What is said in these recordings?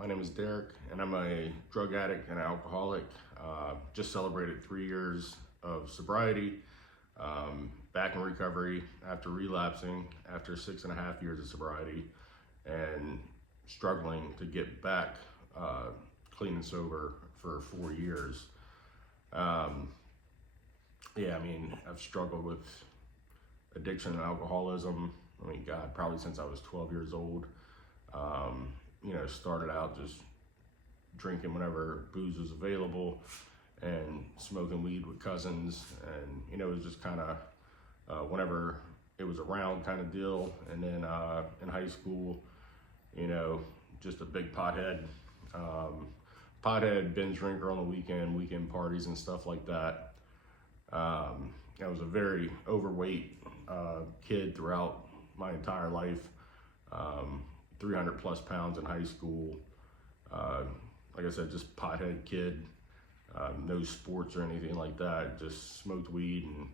My name is Derek, and I'm a drug addict and alcoholic. Just celebrated 3 years of sobriety, back in recovery after relapsing after 6.5 years of sobriety, and struggling to get back clean and sober for 4 years. Yeah, I mean, I've struggled with addiction and alcoholism. I mean, God, probably since I was 12 years old. Started out just drinking whenever booze was available and smoking weed with cousins. And, it was just kind of whenever it was around kind of deal. And then in high school, just a big pothead. Binge drinker on the weekend parties and stuff like that. I was a very overweight kid throughout my entire life. 300 plus pounds in high school. Like I said, just pothead kid, no sports or anything like that. Just smoked weed and,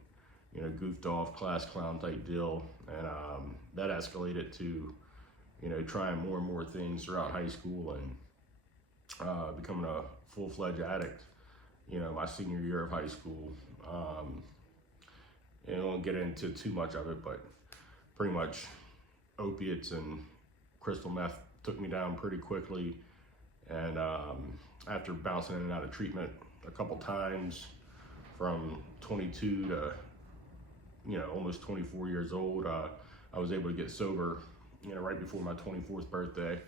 goofed off, class clown type deal. And that escalated to, trying more and more things throughout high school and becoming a full-fledged addict, my senior year of high school. I won't get into too much of it, but pretty much opiates and crystal meth took me down pretty quickly. And after bouncing in and out of treatment a couple times from 22 to almost 24 years old, I was able to get sober right before my 24th birthday.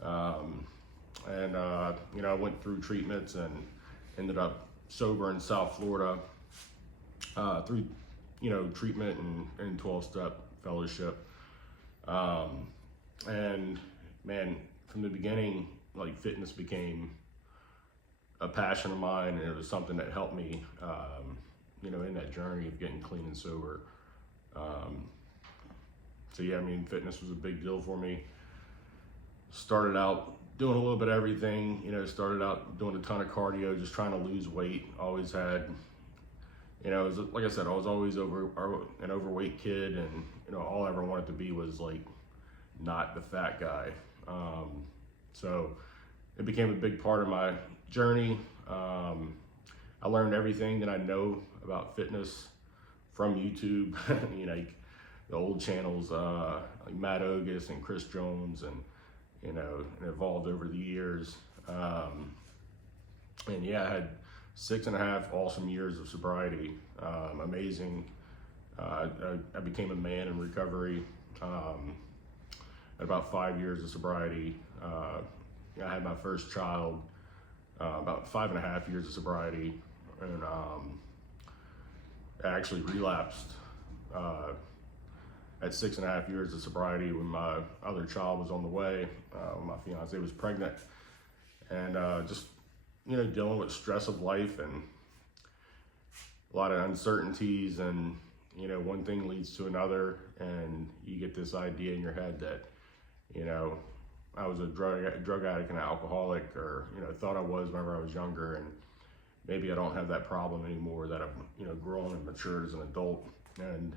I went through treatments and ended up sober in South Florida through treatment and 12-step fellowship. And man, from the beginning, like, fitness became a passion of mine, and it was something that helped me, in that journey of getting clean and sober. So yeah, I mean, fitness was a big deal for me. Started out doing a little bit of everything, started out doing a ton of cardio, just trying to lose weight. Always had, like I said, I was always an overweight kid, and, all I ever wanted to be was like not the fat guy. So it became a big part of my journey. I learned everything that I know about fitness from YouTube, like the old channels, like Matt Ogus and Chris Jones, and, it evolved over the years. And yeah, I had 6.5 awesome years of sobriety. Amazing. I became a man in recovery. At about 5 years of sobriety, I had my first child. About 5.5 years of sobriety, and I actually relapsed at 6.5 years of sobriety when my other child was on the way. When my fiance was pregnant, and just dealing with stress of life and a lot of uncertainties, and one thing leads to another, and you get this idea in your head that I was a drug addict and an alcoholic, or thought I was whenever I was younger, and maybe I don't have that problem anymore, that I've grown and matured as an adult. And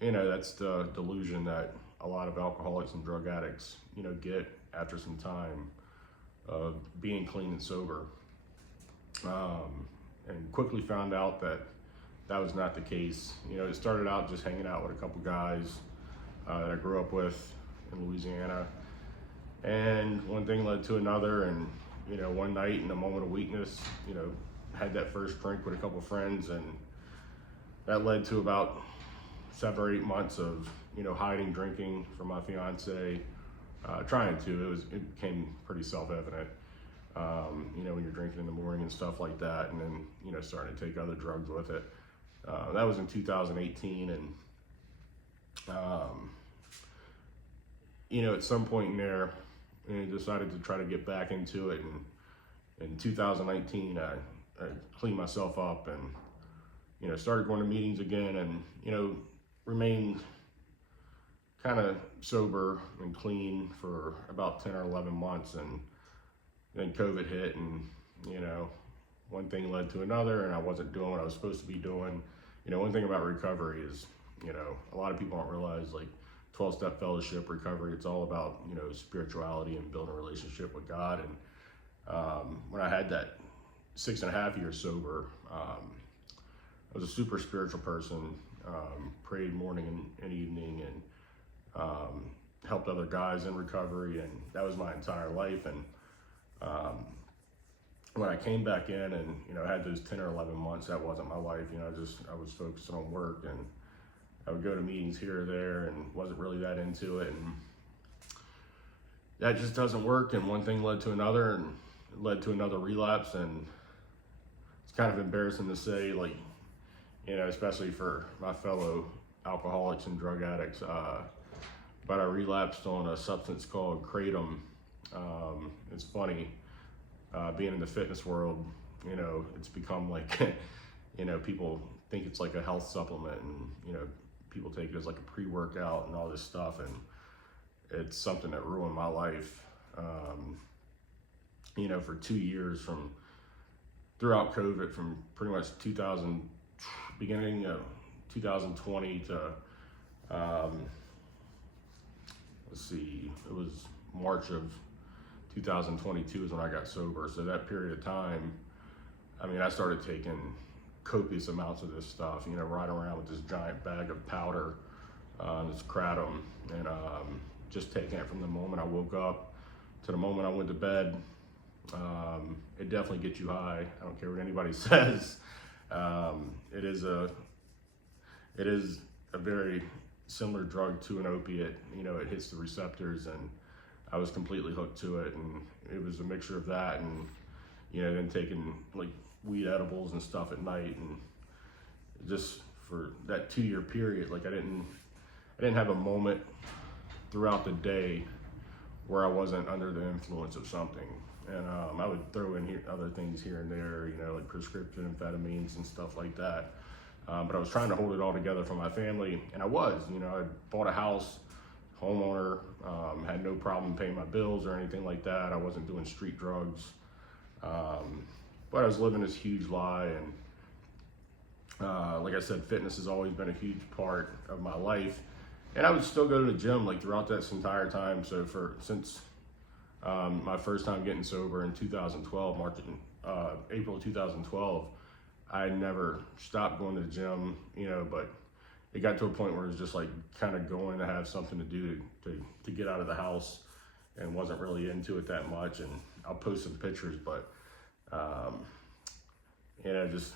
that's the delusion that a lot of alcoholics and drug addicts get after some time of being clean and sober. And quickly found out that that was not the case. It started out just hanging out with a couple guys that I grew up with in Louisiana, and one thing led to another, and one night in a moment of weakness, had that first drink with a couple friends, and that led to about 7 or 8 months of hiding drinking from my fiance. Trying to, it became pretty self-evident, when you're drinking in the morning and stuff like that, and then starting to take other drugs with it. That was in 2018, and at some point in there, I decided to try to get back into it. And in 2019, I cleaned myself up and, started going to meetings again, and, remained kind of sober and clean for about 10 or 11 months. And then COVID hit, and, one thing led to another, and I wasn't doing what I was supposed to be doing. One thing about recovery is, a lot of people don't realize, like, 12-step fellowship recovery. It's all about, spirituality and building a relationship with God. And when I had that 6.5 years sober, I was a super spiritual person, prayed morning and evening, and helped other guys in recovery, and that was my entire life. And when I came back in and, had those 10 or 11 months, that wasn't my life. I was focused on work, and I would go to meetings here or there and wasn't really that into it. And that just doesn't work. And one thing led to another, and it led to another relapse. And it's kind of embarrassing to say, like, especially for my fellow alcoholics and drug addicts, but I relapsed on a substance called kratom. It's funny, being in the fitness world, it's become like, people think it's like a health supplement, and, people take it as like a pre-workout and all this stuff. And it's something that ruined my life, for 2 years throughout COVID, from pretty much beginning of 2020 to, it was March of 2022 is when I got sober. So that period of time, I started taking copious amounts of this stuff, riding around with this giant bag of powder, this kratom, and just taking it from the moment I woke up to the moment I went to bed. It definitely gets you high. I don't care what anybody says. It is a very similar drug to an opiate. It hits the receptors, and I was completely hooked to it. And it was a mixture of that, and then taking like weed edibles and stuff at night. And just for that 2-year period, like I didn't have a moment throughout the day where I wasn't under the influence of something. And I would throw in other things here and there, like prescription amphetamines and stuff like that. But I was trying to hold it all together for my family, and I was. I bought a house, homeowner, had no problem paying my bills or anything like that. I wasn't doing street drugs, but I was living this huge lie. And like I said, fitness has always been a huge part of my life, and I would still go to the gym like throughout this entire time. So since my first time getting sober in 2012, April of 2012, I never stopped going to the gym, but it got to a point where it was just like kind of going to have something to do to get out of the house, and wasn't really into it that much. And I'll post some pictures, but just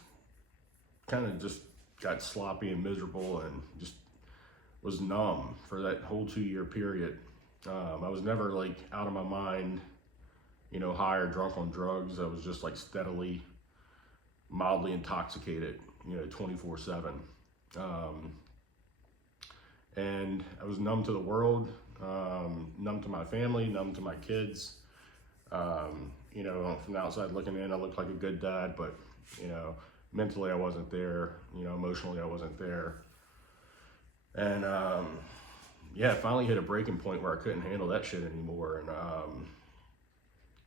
kind of just got sloppy and miserable, and just was numb for that whole 2-year period. I was never like out of my mind, high or drunk on drugs. I was just like steadily, mildly intoxicated, 24/7. And I was numb to the world, numb to my family, numb to my kids. From the outside looking in, I looked like a good dad, but, mentally I wasn't there, emotionally I wasn't there. And, I finally hit a breaking point where I couldn't handle that shit anymore.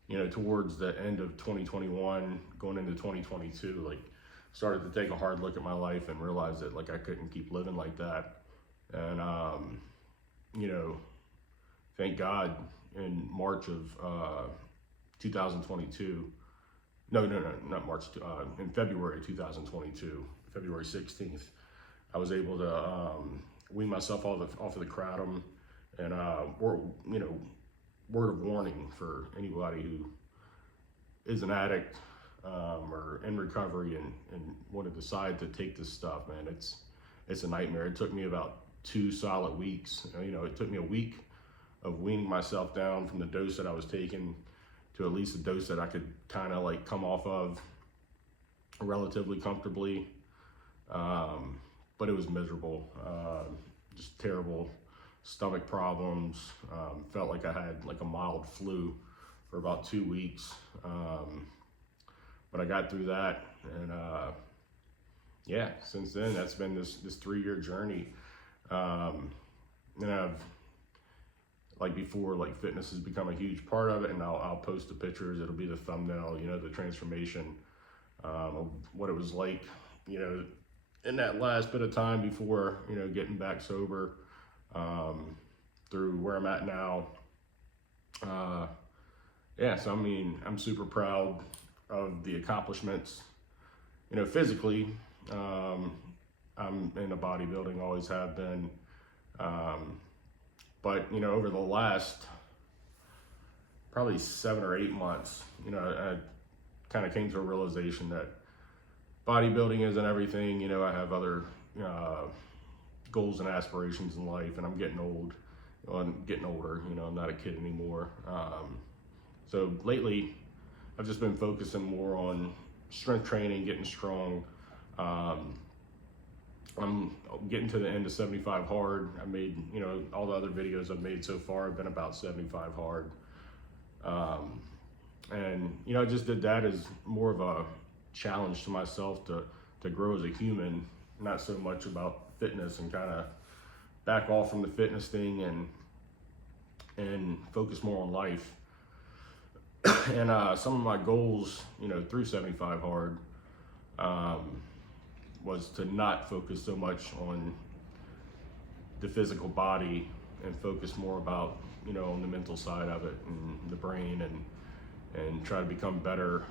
And, towards the end of 2021, going into 2022, like, started to take a hard look at my life and realized that, like, I couldn't keep living like that. And, thank God in March of 2022, not March, in February 2022, February 16th, I was able to wean myself off of the kratom. And, word of warning for anybody who is an addict or in recovery and want to decide to take this stuff, man, it's a nightmare. It took me about 2 solid weeks. It took me a week of weaning myself down from the dose that I was taking to at least a dose that I could kind of like come off of relatively comfortably. But it was miserable, just terrible stomach problems. Felt like I had like a mild flu for about 2 weeks. But I got through that, and since then that's been this 3-year journey. And I've, like before, like fitness has become a huge part of it, and I'll post the pictures. It'll be the thumbnail, the transformation of what it was like, in that last bit of time before, getting back sober. through where I'm at now. Yeah, so I mean, I'm super proud of the accomplishments. Physically, I'm into bodybuilding, always have been. But over the last probably 7 or 8 months, I kind of came to a realization that bodybuilding isn't everything. I have other goals and aspirations in life, and I'm getting old. I'm getting older. I'm not a kid anymore. So lately, I've just been focusing more on strength training, getting strong. I'm getting to the end of 75 hard. I made, all the other videos I've made so far have been about 75 hard. And I just did that as more of a challenge to myself to grow as a human, not so much about fitness, and kind of back off from the fitness thing and focus more on life. And some of my goals, through 75 hard, was to not focus so much on the physical body and focus more about, on the mental side of it and the brain, and try to become better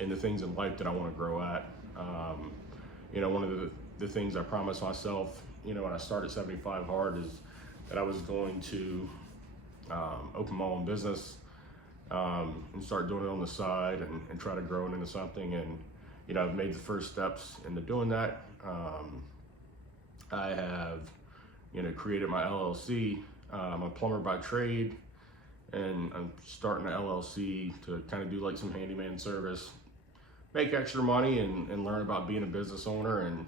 in the things in life that I want to grow at. One of the things I promised myself, when I started 75 hard, is that I was going to open my own business, and start doing it on the side and try to grow it into something. And I've made the first steps into doing that. I have created my LLC. I'm a plumber by trade, and I'm starting an LLC to kind of do like some handyman service, make extra money, and learn about being a business owner. And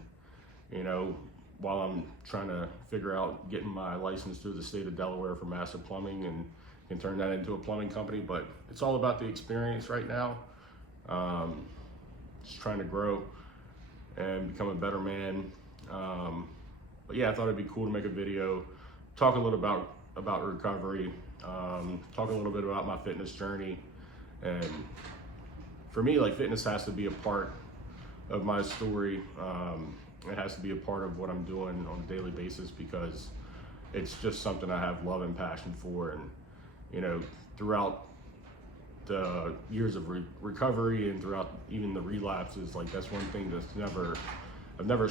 while I'm trying to figure out getting my license through the state of Delaware for master plumbing, and can turn that into a plumbing company. But it's all about the experience right now. Just trying to grow and become a better man. But yeah, I thought it'd be cool to make a video, talk a little about recovery, talk a little bit about my fitness journey. And for me, like, fitness has to be a part of my story. It has to be a part of what I'm doing on a daily basis, because it's just something I have love and passion for. And throughout the years of recovery, and throughout even the relapses, like, that's one thing I've never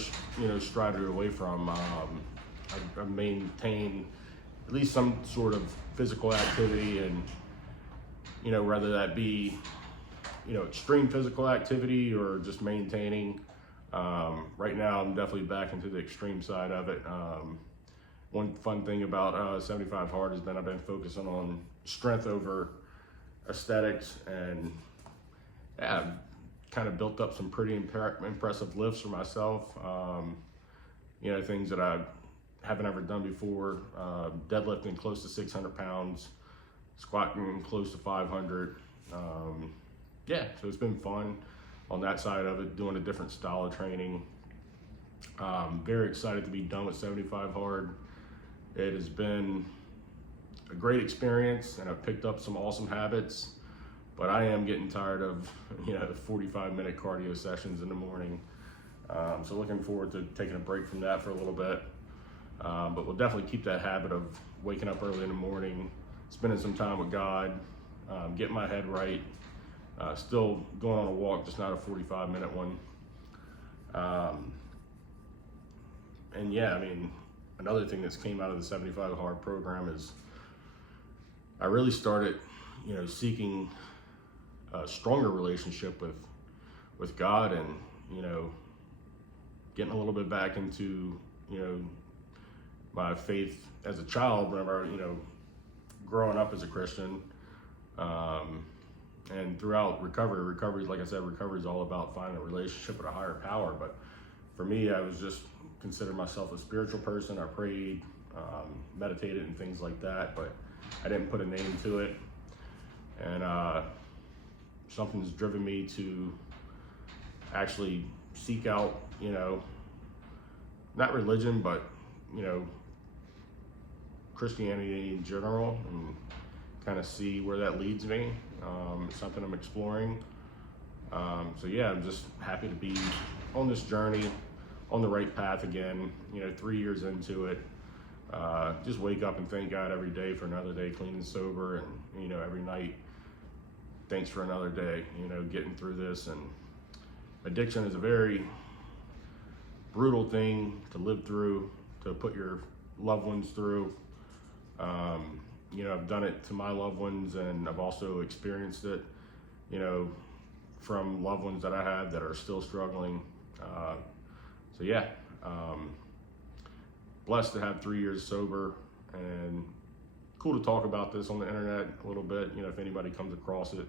strived away from. I've maintained at least some sort of physical activity, and whether that be extreme physical activity or just maintaining. Right now, I'm definitely back into the extreme side of it. One fun thing about 75 hard has been I've been focusing on strength over aesthetics, and yeah, I've kind of built up some pretty impressive lifts for myself. Things that I haven't ever done before, deadlifting close to 600 pounds, squatting close to 500. Yeah, so it's been fun on that side of it, doing a different style of training. Very excited to be done with 75 hard. It has been a great experience, and I've picked up some awesome habits, but I am getting tired of the 45-minute cardio sessions in the morning. So looking forward to taking a break from that for a little bit. But we'll definitely keep that habit of waking up early in the morning, spending some time with God, getting my head right, still going on a walk, just not a 45-minute one. And yeah, I mean, another thing that's came out of the 75 hard program is I really started, seeking a stronger relationship with God, and, getting a little bit back into, my faith as a child, whenever, growing up as a Christian. And throughout recovery, like I said, recovery is all about finding a relationship with a higher power. But for me, I was just considered myself a spiritual person. I prayed, meditated, and things like that, but I didn't put a name to it. And something's driven me to actually seek out, not religion, but, Christianity in general, and kind of see where that leads me. It's something I'm exploring. So yeah, I'm just happy to be on this journey, on the right path again, 3 years into it. just wake up and thank God every day for another day clean and sober, and you know, every night thanks for another day, you know, getting through this. And addiction is a very brutal thing to live through, to put your loved ones through. You know, I've done it to my loved ones, and I've also experienced it, you know, from loved ones that I have that are still struggling. So yeah, blessed to have 3 years sober, and cool to talk about this on the internet a little bit. You know, if anybody comes across it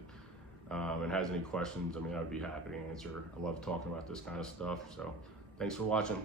and has any questions, I mean, I'd be happy to answer. I love talking about this kind of stuff. So thanks for watching.